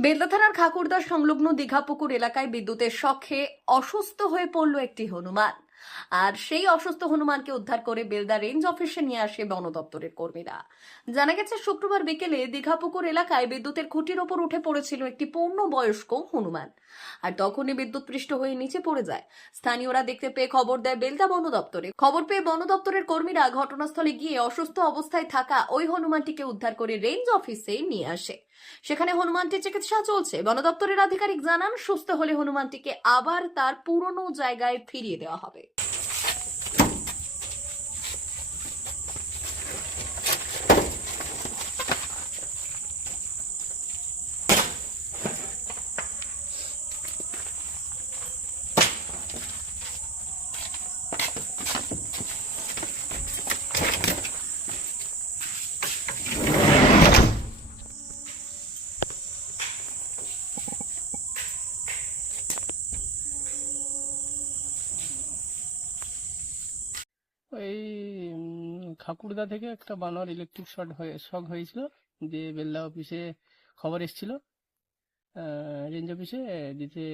বেলদা থানার খাকুরদার সংলগ্ন দীঘাপুকুর এলাকায় বিদ্যুতের শখে অসুস্থ হয়ে পড়ল একটি হনুমান। আর সেই অসুস্থ হনুমানকে উদ্ধার করে বেলদা রেঞ্জ অফিসে নিয়ে আসে বন দপ্তরের কর্মীরা। জানা গেছে, শুক্রবার বিকেলে দীঘাপুকুর এলাকায় বিদ্যুতের খুঁটির ওপর উঠে পড়েছিল একটি পূর্ণবয়স্ক হনুমান। আর তখনই বিদ্যুৎ পৃষ্ঠ হয়ে নিচে পড়ে যায়। স্থানীয়রা দেখতে পেয়ে খবর দেয় বেলদা বন দপ্তরে। খবর পেয়ে বন দপ্তরের কর্মীরা ঘটনাস্থলে গিয়ে অসুস্থ অবস্থায় থাকা ওই হনুমানটিকে উদ্ধার করে রেঞ্জ অফিসে নিয়ে আসে। সেখানে হনুমানটির চিকিৎসা চলছে। বন দপ্তরের আধিকারিক জানান, সুস্থ হলে হনুমানটিকে আবার তার পুরনো জায়গায় ফিরিয়ে দেওয়া হবে। উম, খাকুড়দা থেকে একটা বানর ইলেকট্রিক শর্ট হয়ে শক হয়েছিল দিয়ে বেল্লা অফিসে খবর এসেছিল। রেঞ্জ অফিসে দিতে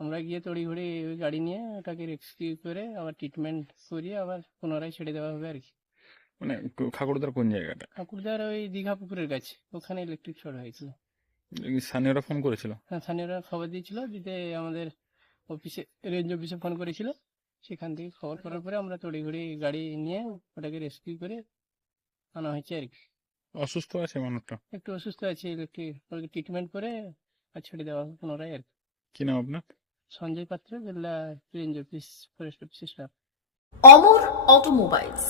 আমরা গিয়ে তড়িঘড়ি ওই গাড়ি নিয়ে ওটাকে রেস্কিউ করে আবার ট্রিটমেন্ট করিয়ে আবার পুনরায় ছেড়ে দেওয়া হবে আর কি। মানে খাকুড়দার কোন জায়গাটা? ঠাকুরদার ওই দীঘা পুকুরের কাছে ওখানে ইলেকট্রিক শর্ট হয়েছিল। স্থানীয়রা ফোন করেছিল? হ্যাঁ স্থানীয়রা খবর দিয়েছিল দিতে আমাদের অফিসে রেঞ্জ অফিসে ফোন করেছিল। সেখান থেকে খবর করার পরে আমরা তড়িঘড়ি গাড়ি নিয়ে ওটাকে রেস্কিউ করে আনা হয়েছে আর কি। অসুস্থ আছে মানুষটা একটু অসুস্থ আছে ইলেকট্রিক ট্রিটমেন্ট করে আর ছেড়ে দেওয়া হবে পুনরায় আর কি। কি নাম আপনার? Sanjay Patra Bella range office forest office staff Amar automobiles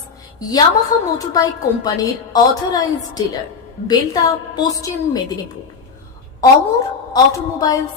Yamaha motorbike কোম্পানির অথরাইজড ডিলার বেলদা পশ্চিম মেদিনীপুর। অমর অটোমোবাইলস